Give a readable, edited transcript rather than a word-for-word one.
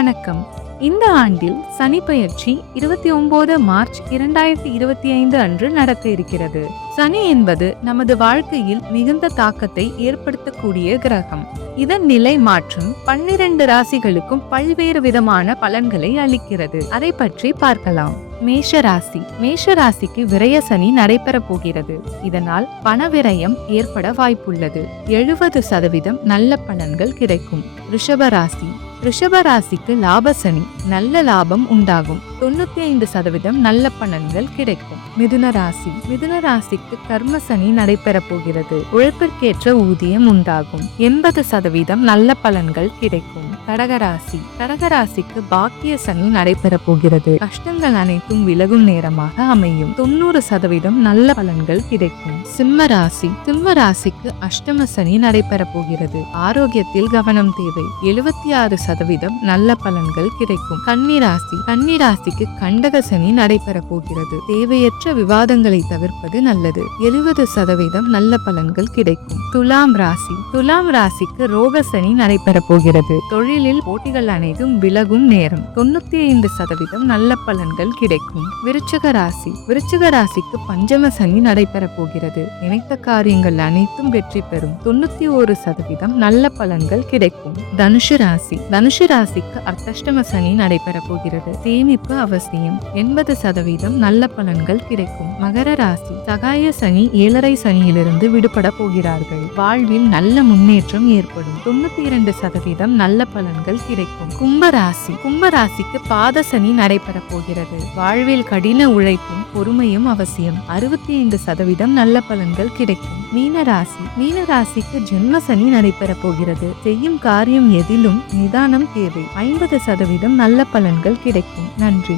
வணக்கம். இந்த ஆண்டில் சனி பெயர்ச்சி 29 மார்ச் 2025 அன்று நடக்க இருக்கிறது. சனி என்பது நமது வாழ்க்கையில் மிகுந்த தாக்கத்தை ஏற்படுத்தக்கூடிய கிரகம். இதன் நிலை மாற்றம் 12 ராசிகளுக்கும் பல்வேறு விதமான பலன்களை அளிக்கிறது. அதை பற்றி பார்க்கலாம். மேஷ ராசி. மேஷ ராசிக்கு விரய சனி நடைபெற போகிறது. இதனால் பண விரயம் ஏற்பட வாய்ப்புள்ளது. 70% நல்ல பலன்கள் கிடைக்கும். ரிஷப ராசி. ரிஷப ராசிக்கு லாப சனி, நல்ல லாபம் உண்டாகும். 95% நல்ல பலன்கள் கிடைக்கும். மிதுன ராசி. மிதுன ராசிக்கு கர்ம சனி நடைபெற போகிறது. உழைப்பிற்கேற்ற ஊதியம் உண்டாகும். 80% நல்ல பலன்கள் கிடைக்கும். கடகராசி. கடகராசிக்கு பாக்கிய சனி நடைபெற போகிறது. கஷ்டங்கள் அனைத்தும் விலகும் நேரமாக அமையும். 90% நல்ல பலன்கள் கிடைக்கும். சிம்ம ராசி. சிம்ம ராசிக்கு அஷ்டம சனி நடைபெற போகிறது. ஆரோக்கியத்தில் கவனம் தேவை. 76% நல்ல பலன்கள் கிடைக்கும். கன்னிராசி. கன்னிராசிக்கு கண்டக சனி நடைபெற போகிறது. தேவையற்ற விவாதங்களை தவிர்ப்பது நல்லது. 70% நல்ல பலன்கள் கிடைக்கும். துலாம் ராசி. துலாம் ராசிக்கு ரோக சனி நடைபெற போகிறது. தொழிலில் போட்டிகள் அனைத்தும் விலகும் நேரம். 95% நல்ல பலன்கள் கிடைக்கும். விருச்சிக ராசி. விருச்சிக ராசிக்கு பஞ்சம சனி நடைபெற போகிறது. நினைத்த காரியங்கள் அனைத்தும் வெற்றி பெறும். 91% நல்ல பலன்கள் கிடைக்கும். தனுஷு ராசி. தனுஷு ராசிக்கு அர்த்தஷ்டம சனி நடைபெற போகிறது. சேமிப்பு அவசியம். 80% நல்ல பலன்கள் கிடைக்கும். மகர ராசி. சகாய சனி 7.5 சனியிலிருந்து விடுபட போகிறார்கள். வாழ்வில் நல்ல முன்னேற்றம் ஏற்படும். 92% நல்ல பலன்கள் கிடைக்கும். கும்பராசி. கும்பராசிக்கு பாத சனி நடைபெற போகிறது. வாழ்வில் கடின உழைப்பும் பொறுமையும் அவசியம். 65% நல்ல பலன்கள் கிடைக்கும். மீனராசி. மீனராசிக்கு ஜென்ம சனி நடைபெற போகிறது. செய்யும் காரியம் எதிலும் நிதானம் தேவை. 50% நல்ல பலன்கள் கிடைக்கும். நன்றி.